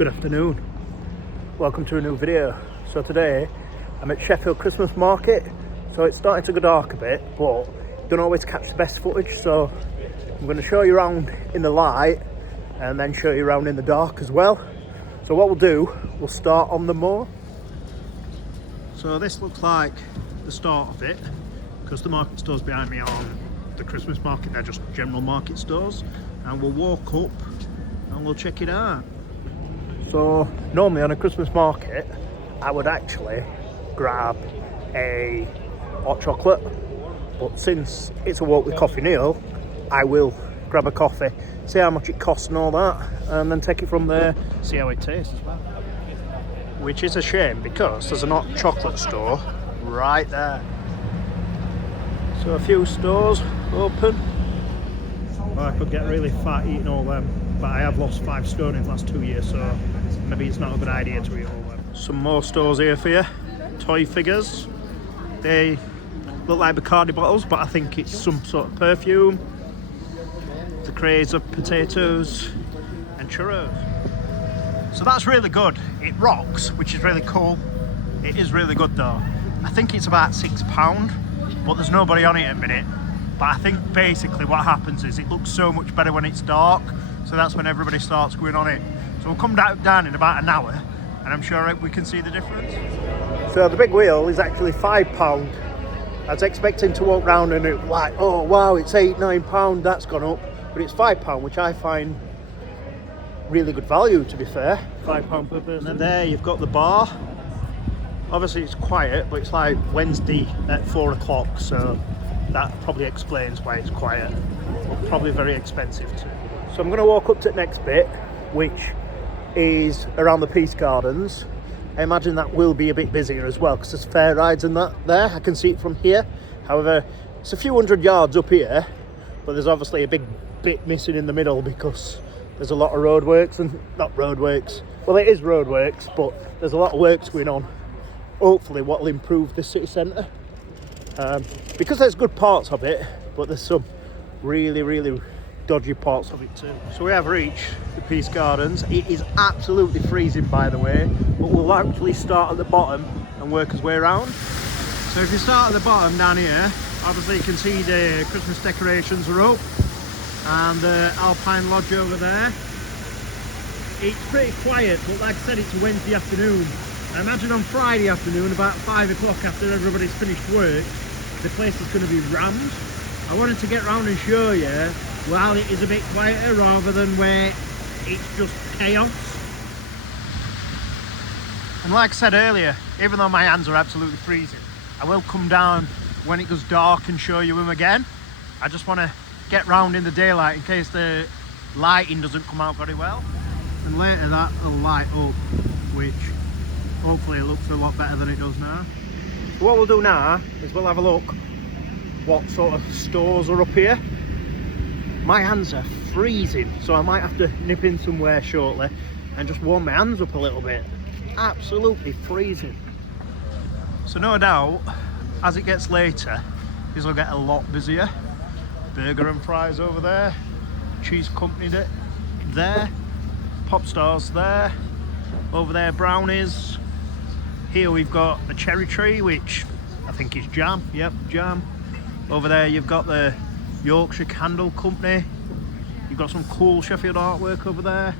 Good afternoon, welcome to a new video. So today I'm at Sheffield Christmas market, so it's starting to go dark a bit, but you don't always catch the best footage, so I'm going to show you around in the light and then show you around in the dark as well. So what we'll do, we'll start on the moor. So this looks like the start of it, because the market stores behind me are the Christmas market, they're just general market stores, and we'll walk up and we'll check it out. So normally on a Christmas market I would actually grab a hot chocolate, but since it's a walk with coffee Neil, I will grab a coffee, see how much it costs and all that, and then take it from there, see how it tastes as well. Which is a shame because there's a hot chocolate store right there. So a few stores open. Well, I could get really fat eating all them, but I have lost 5 stone in the last 2 years, so maybe it's not a good idea to eat all them. Some more stores here for you. Toy figures. They look like Bacardi bottles, but I think it's some sort of perfume. The craze of potatoes and churros. So that's really good. It rocks, which is really cool. It is really good though. I think it's about £6, but there's nobody on it at the minute. But I think basically what happens is it looks so much better when it's dark, so that's when everybody starts going on it. So we'll come down in about an hour, and I'm sure we can see the difference. So the big wheel is actually £5. I was expecting to walk round and it like, oh wow, it's £8-9, that's gone up, but it's £5, which I find really good value, to be fair. £5 per person. And then there you've got the bar. Obviously it's quiet, but it's like Wednesday at 4 o'clock, so that probably explains why it's quiet, but probably very expensive too. So I'm going to walk up to the next bit, which is around the Peace Gardens. I imagine that will be a bit busier as well, because there's fair rides and that there. I can see it from here. However, it's a few hundred yards up here, but there's obviously a big bit missing in the middle because there's a lot of roadworks, and not roadworks. Well, it is roadworks, but there's a lot of works going on. Hopefully, what will improve the city centre. Because there's good parts of it, but there's some really dodgy parts of it too. So we have reached the Peace Gardens. It is absolutely freezing, by the way, but we'll actually start at the bottom and work our way around. So if you start at the bottom down here, obviously you can see the Christmas decorations are up, and the Alpine Lodge over there. It's pretty quiet, but like I said, it's a Wednesday afternoon. I imagine on Friday afternoon, about 5 o'clock after everybody's finished work, the place is going to be rammed. I wanted to get round and show you while it is a bit quieter rather than where it's just chaos. And like I said earlier, even though my hands are absolutely freezing, I will come down when it goes dark and show you them again. I just want to get round in the daylight in case the lighting doesn't come out very well. And later that will light up, which hopefully it looks a lot better than it does now. So what we'll do now is we'll have a look what sort of stores are up here. My hands are freezing, so I might have to nip in somewhere shortly and just warm my hands up a little bit. Absolutely freezing. So no doubt, as it gets later, this will get a lot busier. Burger and fries over there, cheese company there, pop stars there, over there brownies. Here we've got a cherry tree, which I think is jam. Yep, jam. Over there you've got the Yorkshire Candle Company. You've got some cool Sheffield artwork over there.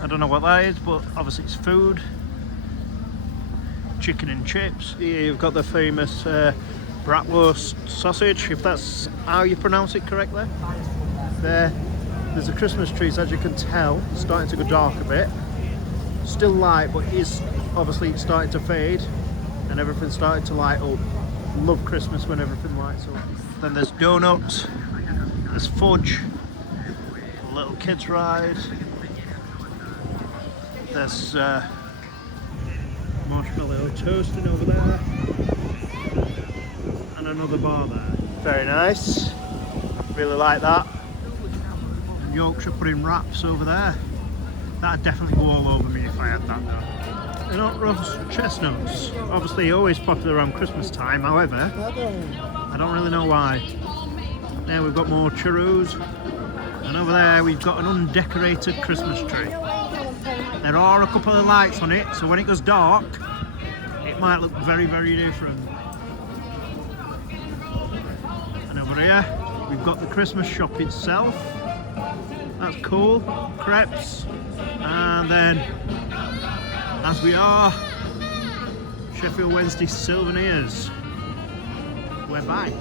I don't know what that is, but obviously it's food. Chicken and chips. Here you've got the famous bratwurst sausage, if that's how you pronounce it correctly. There's the Christmas trees, as you can tell, it's starting to go dark a bit. Still light, but it is obviously it's starting to fade and everything's starting to light up. Love Christmas when everything lights up. Then there's donuts, there's fudge, a little kids ride, there's marshmallow toasting over there, and another bar there. Very nice, really like that. And Yorkshire pudding wraps over there. That'd definitely go all over me if I had that though. They're not roast chestnuts. Obviously always popular around Christmas time, however, I don't really know why. There we've got more churros, and over there we've got an undecorated Christmas tree. There are a couple of lights on it, so when it goes dark, it might look very, very different. And over here, we've got the Christmas shop itself. That's cool. Crepes. And then, as we are, Sheffield Wednesday souvenirs. We're back.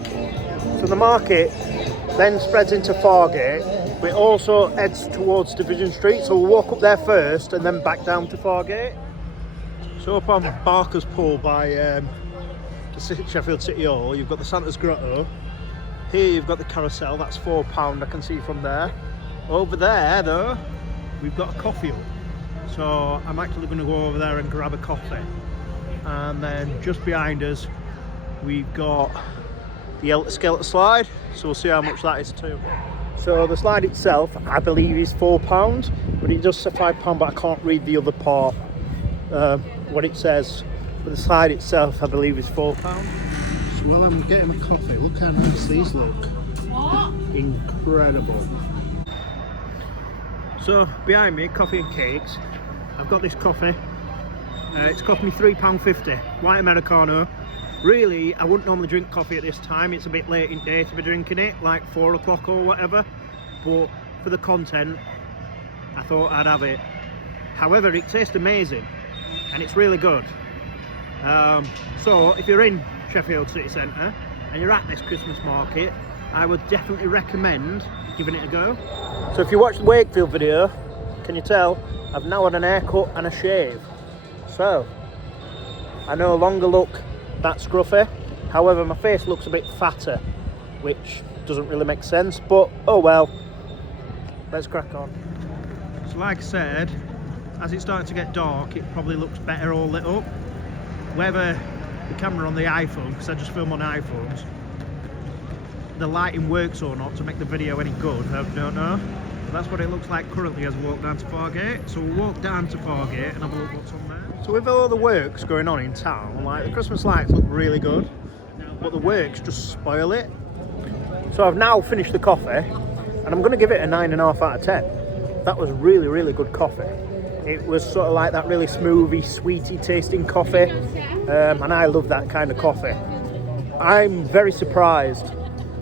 So the market then spreads into Fargate, but it also heads towards Division Street, so we'll walk up there first and then back down to Fargate. So up on Barker's Pool by the Sheffield City Hall, you've got the Santa's Grotto. Here you've got the carousel, that's £4 I can see from there. Over there though, we've got a coffee hut. So I'm actually going to go over there and grab a coffee. And then just behind us, we've got the Helter Skelter slide, so we'll see how much that is too. So the slide itself, I believe, is £4, but it does say £5, but I can't read the other part, what it says. But the slide itself, I believe, is £4. So while I'm getting a coffee, look how nice these look. Incredible. So behind me, coffee and cakes. I've got this coffee. It's cost me £3.50, white Americano. Really, I wouldn't normally drink coffee at this time. It's a bit late in the day to be drinking it, like 4 o'clock or whatever. But for the content, I thought I'd have it. However, it tastes amazing and it's really good. So if you're in Sheffield City Centre and you're at this Christmas market, I would definitely recommend giving it a go. So if you watched the Wakefield video, can you tell I've now had an haircut and a shave? So I no longer look that scruffy, however my face looks a bit fatter, which doesn't really make sense, but oh well, let's crack on. So like I said, as it's starting to get dark, it probably looks better all lit up. Whether the camera on the iPhone, because I just film on iPhones, the lighting works or not to make the video any good, I don't know. But that's what it looks like currently as we walk down to Fargate. So we'll walk down to Fargate and have a look what's on there. So with all the works going on in town, like the Christmas lights look really good, but the works just spoil it. So I've now finished the coffee and I'm going to give it a 9.5 out of 10. That was really, really good coffee. It was sort of like that really smoothy, sweety tasting coffee, and I love that kind of coffee. I'm very surprised.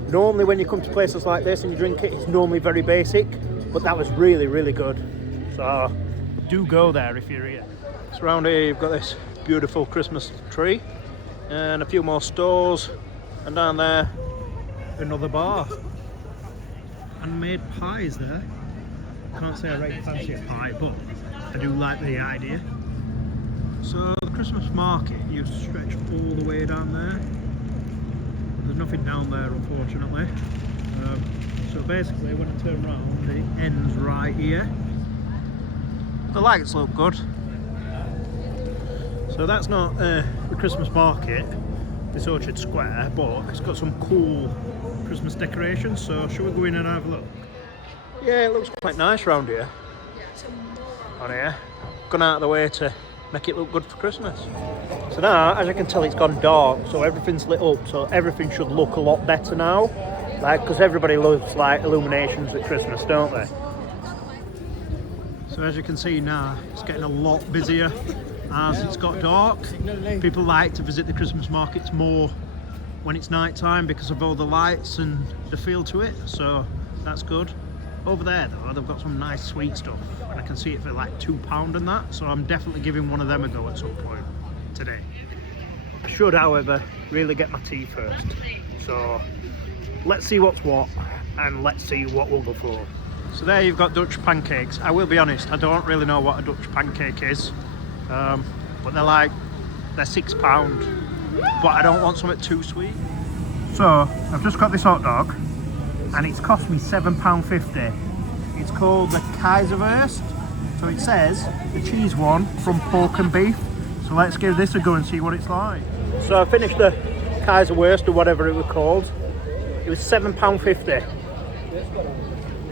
Normally when you come to places like this and you drink it, it's normally very basic, but that was really, really good. So do go there if you're here. So around here you've got this beautiful Christmas tree and a few more stores, and down there another bar. And made pies there. Can't say I really fancy a pie, but I do like the idea. So the Christmas market, you stretch all the way down there. There's nothing down there unfortunately. So basically when I turn around, it ends right here. The lights look good. So that's not the Christmas market, this Orchard Square, but it's got some cool Christmas decorations, so shall we go in and have a look? Yeah, it looks quite nice around here. On here. Gone out of the way to make it look good for Christmas. So now, as you can tell, it's gone dark, so everything's lit up, so everything should look a lot better now. Like, because everybody loves like illuminations at Christmas, don't they? So as you can see now, it's getting a lot busier as it's got dark. People like to visit the Christmas markets more when it's night time because of all the lights and the feel to it, so that's good. Over there though, they've got some nice sweet stuff and I can see it for like £2 and that, so I'm definitely giving one of them a go at some point today. I should, however, really get my tea first, so let's see what's what and let's see what we'll go for. So there you've got Dutch pancakes. I will be honest, I don't really know what a Dutch pancake is, but they're £6, but I don't want something too sweet. So I've just got this hot dog and it's cost me £7.50. It's called the Kaiserwurst, so it says the cheese one from pork and beef. So let's give this a go and see what it's like. So I finished the Kaiserwurst or whatever it was called. It was £7.50.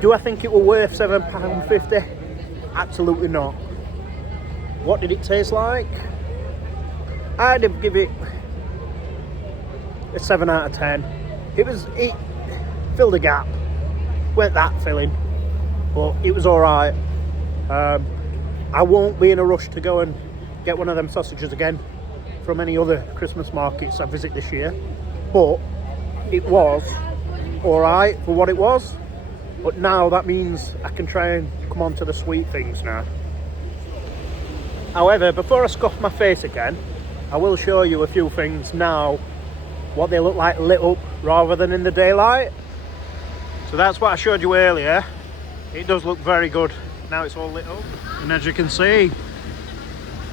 Do I think it was worth £7.50? Absolutely not. What did it taste like? I'd give it a 7 out of 10. It filled a gap. Weren't that filling, but it was alright. I won't be in a rush to go and get one of them sausages again from any other Christmas markets I visit this year, but it was alright for what it was. But now that means I can try and come on to the sweet things now. However, before I scuff my face again, I will show you a few things now, what they look like lit up rather than in the daylight. So that's what I showed you earlier. It does look very good. Now it's all lit up. And as you can see,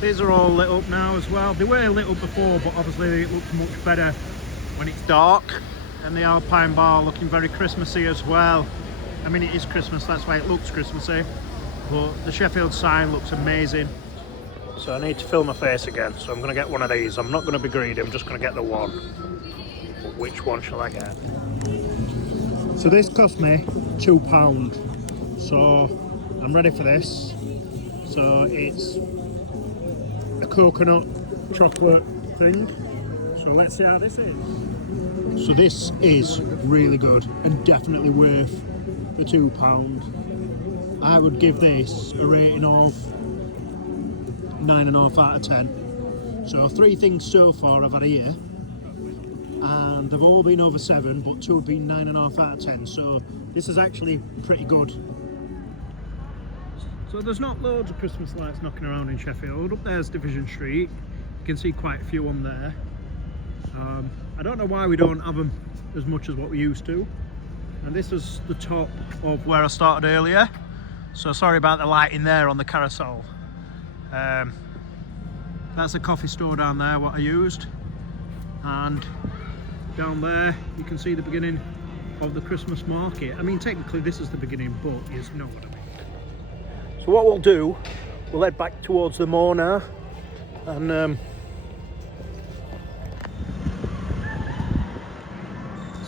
these are all lit up now as well. They were lit up before, but obviously it looks much better when it's dark. And the Alpine bar looking very Christmassy as well. I mean, it is Christmas, that's why it looks Christmassy. But the Sheffield sign looks amazing. So I need to fill my face again, so I'm going to get one of these. I'm not going to be greedy, I'm just going to get the one. But which one shall I get? So this cost me £2. So I'm ready for this. So it's a coconut chocolate thing. So let's see how this is. So this is really good and definitely worth the £2. I would give this a rating of 9.5 out of 10. So 3 things so far I've had here, and they've all been over 7, but 2 have been 9.5 out of 10. So this is actually pretty good. So there's not loads of Christmas lights knocking around in Sheffield. Up there's Division Street. You can see quite a few on there. I don't know why we don't have them as much as what we used to. And this is the top of where I started earlier. So sorry about the lighting there on the carousel. That's a coffee store down there, what I used. And down there you can see the beginning of the Christmas market. I mean, technically this is the beginning, but you know what I mean. So what we'll do, we'll head back towards the moor now. And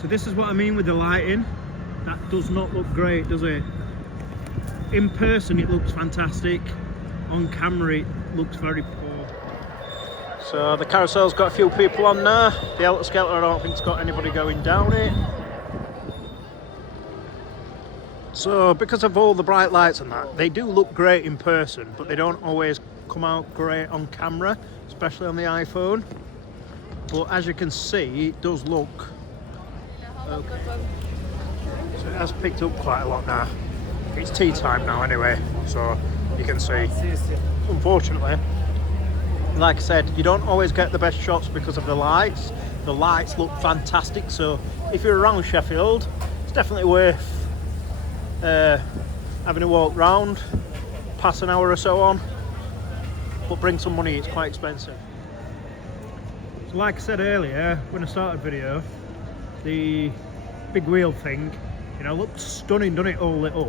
so this is what I mean with the lighting. That does not look great, does it? In person it looks fantastic. On camera it looks very poor. So the carousel's got a few people on there. The Helter Skelter I don't think's got anybody going down it. So because of all the bright lights and that, they do look great in person, but they don't always come out great on camera, especially on the iPhone. But as you can see, it does look okay. So it has picked up quite a lot now. It's tea time now anyway, so you can see. Unfortunately, like I said, you don't always get the best shots because of the lights. The lights look fantastic, so if you're around Sheffield, it's definitely worth having a walk round, pass an hour or so on, but bring some money, it's quite expensive. So like I said earlier when I started the video, the big wheel thing, you know, looked stunning, doesn't it, all lit up?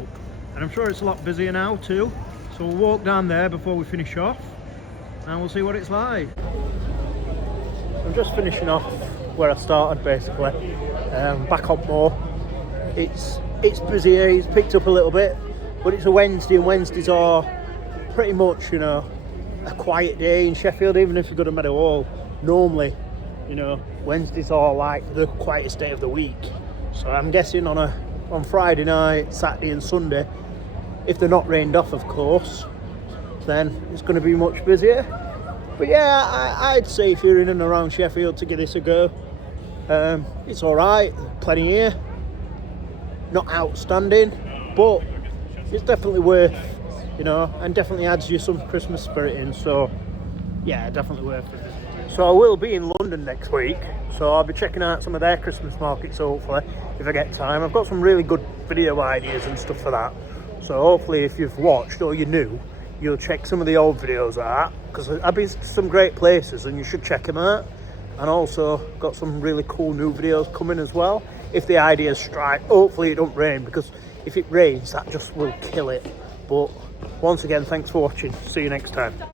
And I'm sure it's a lot busier now too. So we'll walk down there before we finish off and we'll see what it's like. I'm just finishing off where I started basically, back on more. It's busier, it's picked up a little bit, but it's a Wednesday and Wednesdays are pretty much, you know, a quiet day in Sheffield. Even if you go to Meadow Hall, normally, you know, Wednesdays are like the quietest day of the week. So I'm guessing on Friday night, Saturday and Sunday, if they're not rained off of course, then it's going to be much busier. But yeah, I'd say if you're in and around Sheffield to give this a go, it's alright, plenty here. Not outstanding, but it's definitely worth, you know, and definitely adds you some Christmas spirit in. So yeah, definitely worth it. So I will be in London next week, so I'll be checking out some of their Christmas markets hopefully if I get time. I've got some really good video ideas and stuff for that, so hopefully if you've watched or you're new, you'll check some of the old videos out, because I've been to some great places and you should check them out. And also got some really cool new videos coming as well, if the ideas strike. Hopefully it don't rain, because if it rains that just will kill it. But once again, thanks for watching, see you next time.